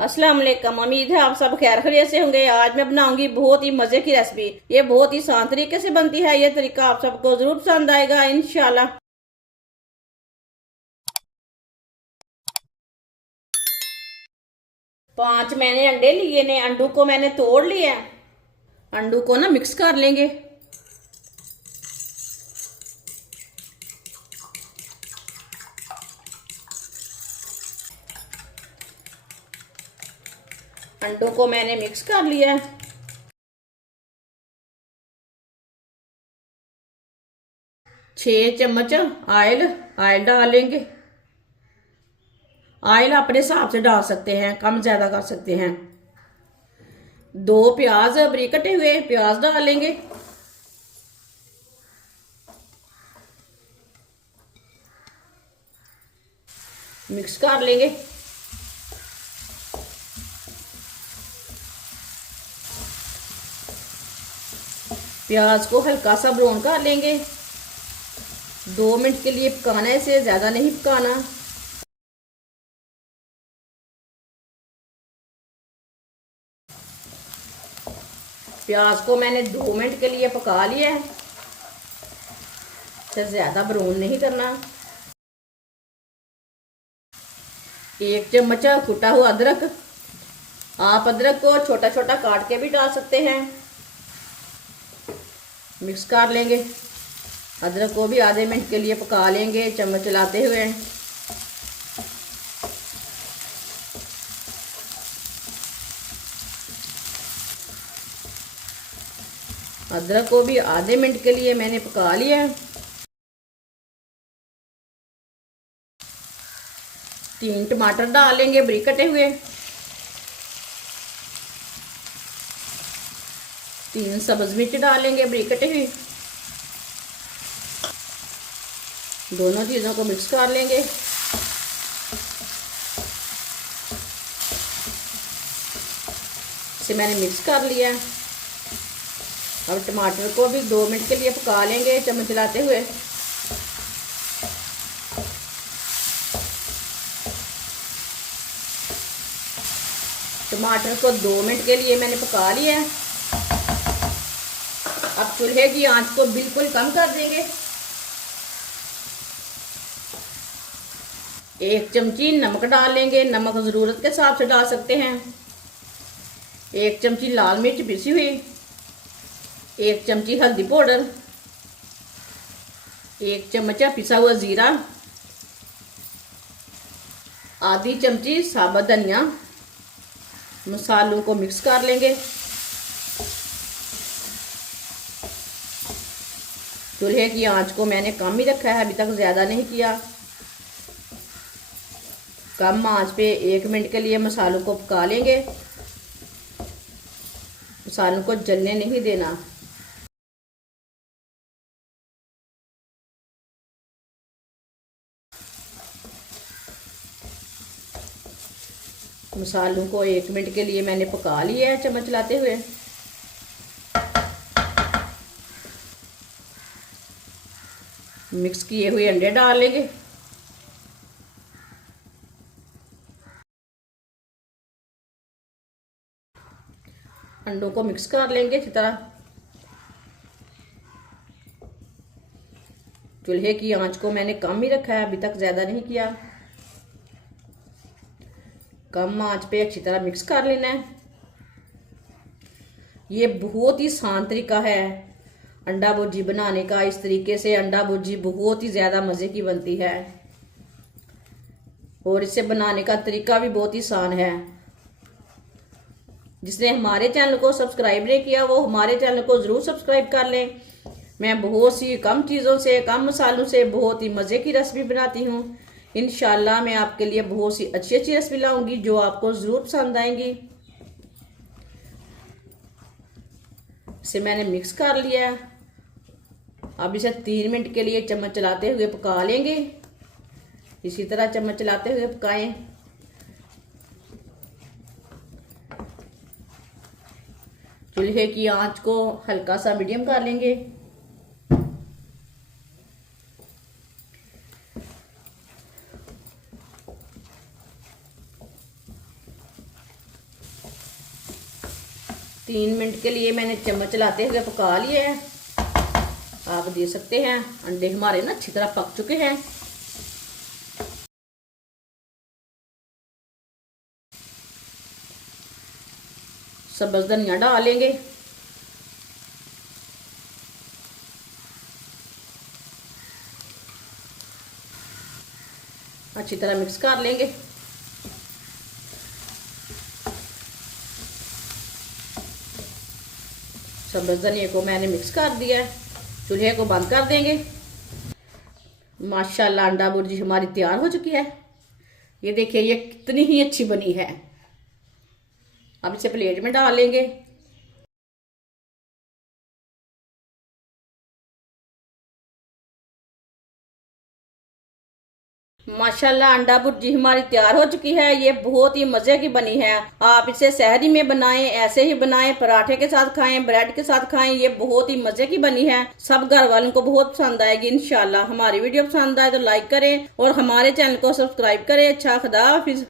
अस्सलाम वालेकुम। उम्मीद है आप सब खैर खैरियत से होंगे। आज मैं बनाऊंगी बहुत ही मजे की रेसिपी। ये बहुत ही आसान तरीके से बनती है। ये तरीका आप सबको जरूर पसंद आएगा इंशाल्लाह। 5 मैंने अंडे लिए ने। अंडू को मैंने तोड़ लिया। अंडू को ना मिक्स कर लेंगे। अंडों को मैंने मिक्स कर लिया। 6 चम्मच ऑयल ऑयल डालेंगे। ऑयल अपने हिसाब से डाल सकते हैं, कम ज्यादा कर सकते हैं। 2 प्याज बारीक कटे हुए प्याज डालेंगे। मिक्स कर लेंगे। प्याज को हल्का सा ब्राउन कर लेंगे। 2 मिनट के लिए पकाना है, इसे ज्यादा नहीं पकाना। प्याज को मैंने 2 मिनट के लिए पका लिया है, इसे ज्यादा ब्राउन नहीं करना। 1 चम्मच कुटा हुआ अदरक। आप अदरक को छोटा छोटा काट के भी डाल सकते हैं। मिक्स कर लेंगे। अदरक को भी आधे मिनट के लिए पका लेंगे चम्मच चलाते हुए। अदरक को भी आधे मिनट के लिए मैंने पका लिया है। 3 टमाटर डालेंगे बारीक कटे हुए। 3 सब्ज मिर्च डालेंगे बारीक कटी हुई। दोनों चीज़ों को मिक्स कर लेंगे। इसे मैंने मिक्स कर लिया। अब टमाटर को भी 2 मिनट के लिए पका लेंगे चम्मच चलाते हुए। टमाटर को 2 मिनट के लिए मैंने पका लिया। अब चूल्हे की आंच को बिल्कुल कम कर देंगे। 1 चमची नमक डाल लेंगे। नमक ज़रूरत के हिसाब से डाल सकते हैं। 1 चमची लाल मिर्च पिसी हुई। 1 चमची हल्दी पाउडर। 1 चम्मच पिसा हुआ ज़ीरा। आधी चमची साबुत धनिया। मसालों को मिक्स कर लेंगे। चूल्हे की आंच को मैंने कम ही रखा है, अभी तक ज़्यादा नहीं किया। कम आंच पे 1 मिनट के लिए मसालों को पका लेंगे। मसालों को जलने नहीं देना। मसालों को 1 मिनट के लिए मैंने पका लिया है चम्मच चलाते हुए। मिक्स किए हुए अंडे डाल लेंगे। अंडों को मिक्स कर लेंगे अच्छी तरह। चूल्हे की आंच को मैंने कम ही रखा है, अभी तक ज़्यादा नहीं किया। कम आंच पे अच्छी तरह मिक्स कर लेना है। ये बहुत ही आसान तरीका है अंडा भुर्जी बनाने का। इस तरीके से अंडा भुर्जी बहुत ही ज़्यादा मज़े की बनती है और इसे बनाने का तरीका भी बहुत ही आसान है। जिसने हमारे चैनल को सब्सक्राइब नहीं किया वो हमारे चैनल को ज़रूर सब्सक्राइब कर लें। मैं बहुत सी कम चीज़ों से, कम मसालों से बहुत ही मज़े की रेसिपी बनाती हूँ। इंशाल्लाह मैं आपके लिए बहुत सी अच्छी अच्छी रेसिपी लाऊंगी जो आपको ज़रूर पसंद आएंगी। इसे मैंने मिक्स कर लिया है। अब इसे 3 मिनट के लिए चम्मच चलाते हुए पका लेंगे। इसी तरह चम्मच चलाते हुए पकाएं। चूल्हे की आंच को हल्का सा मीडियम कर लेंगे। 3 मिनट के लिए मैंने चम्मच चलाते हुए पका लिए हैं। आप देख सकते हैं अंडे हमारे ना अच्छी तरह पक चुके हैं। सब्ज़ धनिया डालेंगे, अच्छी तरह मिक्स कर लेंगे। सब्ज़ धनिया को मैंने मिक्स कर दिया है, चूल्हे को बंद कर देंगे। माशाल्लाह अंडा बुर्जी हमारी तैयार हो चुकी है। ये देखिए ये कितनी ही अच्छी बनी है। अब इसे प्लेट में डाल लेंगे। माशाल्लाह अंडा भुर्जी हमारी तैयार हो चुकी है। ये बहुत ही मजे की बनी है। आप इसे सहरी में बनाएं, ऐसे ही बनाएं, पराठे के साथ खाएं, ब्रेड के साथ खाएं। ये बहुत ही मजे की बनी है। सब घर वालों को बहुत पसंद आएगी इंशाल्लाह। हमारी वीडियो पसंद आए तो लाइक करें और हमारे चैनल को सब्सक्राइब करें। अच्छा खुदा हाफिज।